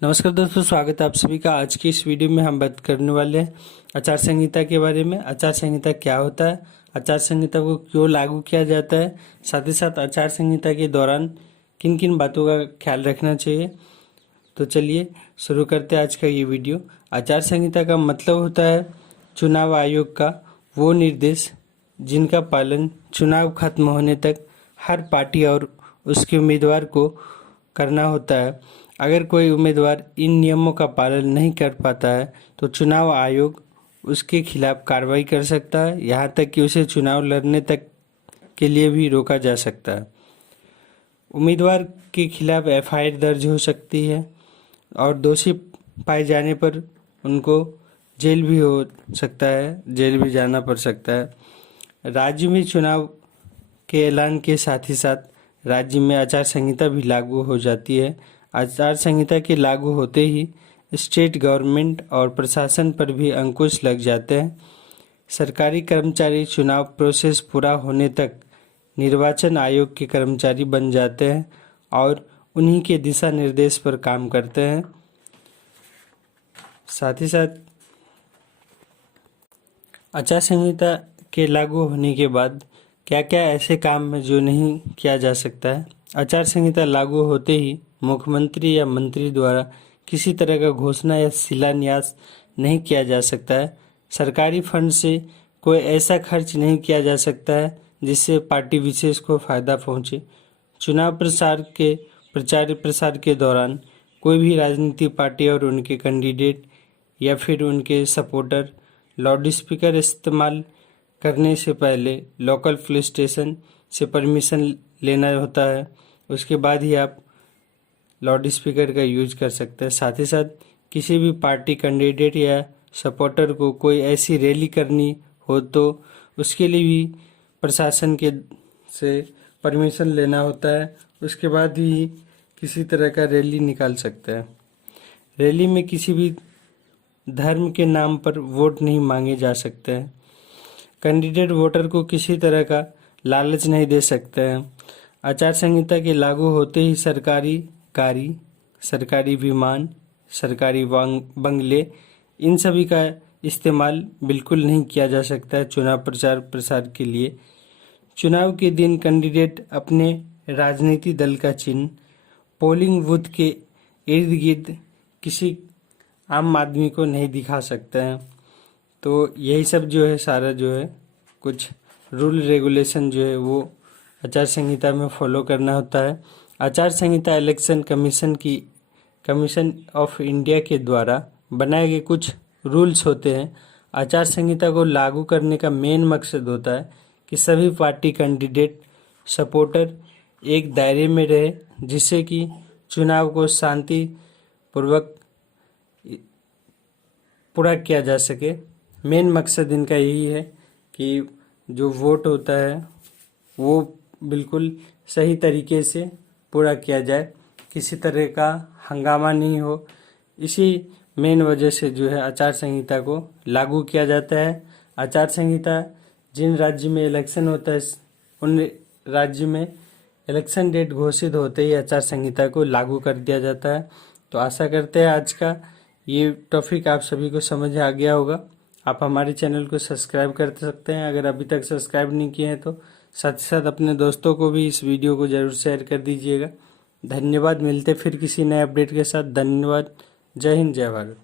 नमस्कार दोस्तों, स्वागत है आप सभी का। आज की इस वीडियो में हम बात करने वाले हैं आचार संहिता के बारे में। आचार संहिता क्या होता है, आचार संहिता को क्यों लागू किया जाता है, साथ ही साथ आचार संहिता के दौरान किन किन बातों का ख्याल रखना चाहिए। तो चलिए शुरू करते हैं आज का ये वीडियो। आचार संहिता का मतलब होता है चुनाव आयोग का वो निर्देश जिनका पालन चुनाव खत्म होने तक हर पार्टी और उसके उम्मीदवार को करना होता है। अगर कोई उम्मीदवार इन नियमों का पालन नहीं कर पाता है तो चुनाव आयोग उसके खिलाफ कार्रवाई कर सकता है, यहाँ तक कि उसे चुनाव लड़ने तक के लिए भी रोका जा सकता है। उम्मीदवार के खिलाफ एफआईआर दर्ज हो सकती है और दोषी पाए जाने पर उनको जेल भी हो सकता है, जेल भी जाना पड़ सकता है। राज्य में चुनाव के ऐलान के साथ ही साथ राज्य में आचार संहिता भी लागू हो जाती है। आचार संहिता के लागू होते ही स्टेट गवर्नमेंट और प्रशासन पर भी अंकुश लग जाते हैं। सरकारी कर्मचारी चुनाव प्रोसेस पूरा होने तक निर्वाचन आयोग के कर्मचारी बन जाते हैं और उन्हीं के दिशा निर्देश पर काम करते हैं। साथ ही साथ आचार संहिता के लागू होने के बाद क्या क्या ऐसे काम है जो नहीं किया जा सकता है। आचार संहिता लागू होते ही मुख्यमंत्री या मंत्री द्वारा किसी तरह का घोषणा या शिलान्यास नहीं किया जा सकता है। सरकारी फंड से कोई ऐसा खर्च नहीं किया जा सकता है जिससे पार्टी विशेष को फायदा पहुंचे। चुनाव प्रचार प्रसार के दौरान कोई भी राजनीतिक पार्टी और उनके कैंडिडेट या फिर उनके सपोर्टर लाउड स्पीकर इस्तेमाल करने से पहले लोकल पुलिस स्टेशन से परमिशन लेना होता है, उसके बाद ही आप लाउड स्पीकर का यूज कर सकते हैं। साथ ही साथ किसी भी पार्टी कैंडिडेट या सपोर्टर को कोई ऐसी रैली करनी हो तो उसके लिए भी प्रशासन के से परमिशन लेना होता है, उसके बाद ही किसी तरह का रैली निकाल सकते हैं। रैली में किसी भी धर्म के नाम पर वोट नहीं मांगे जा सकते हैं। कैंडिडेट वोटर को किसी तरह का लालच नहीं दे सकते हैं। आचार संहिता के लागू होते ही सरकारी गाड़ी, सरकारी विमान, सरकारी बंगले, इन सभी का इस्तेमाल बिल्कुल नहीं किया जा सकता है चुनाव प्रचार प्रसार के लिए। चुनाव के दिन कैंडिडेट अपने राजनीतिक दल का चिन्ह पोलिंग बूथ के इर्द गिर्द किसी आम आदमी को नहीं दिखा सकते हैं। तो यही सब जो है सारा जो है कुछ रूल रेगुलेशन जो है वो आचार संहिता में फॉलो करना होता है। आचार संहिता इलेक्शन कमीशन ऑफ इंडिया के द्वारा बनाए गए कुछ रूल्स होते हैं। आचार संहिता को लागू करने का मेन मकसद होता है कि सभी पार्टी कैंडिडेट सपोर्टर एक दायरे में रहे, जिससे कि चुनाव को शांतिपूर्वक पूरा किया जा सके। मेन मकसद इनका यही है कि जो वोट होता है वो बिल्कुल सही तरीके से पूरा किया जाए, किसी तरह का हंगामा नहीं हो। इसी मेन वजह से जो है आचार संहिता को लागू किया जाता है। आचार संहिता जिन राज्य में इलेक्शन होता है उन राज्य में इलेक्शन डेट घोषित होते ही आचार संहिता को लागू कर दिया जाता है। तो आशा करते हैं आज का ये टॉपिक आप सभी को समझ आ गया होगा। आप हमारे चैनल को सब्सक्राइब कर सकते हैं अगर अभी तक सब्सक्राइब नहीं किए हैं तो। साथ ही साथ अपने दोस्तों को भी इस वीडियो को ज़रूर शेयर कर दीजिएगा। धन्यवाद। मिलते फिर किसी नए अपडेट के साथ। धन्यवाद। जय हिंद, जय भारत।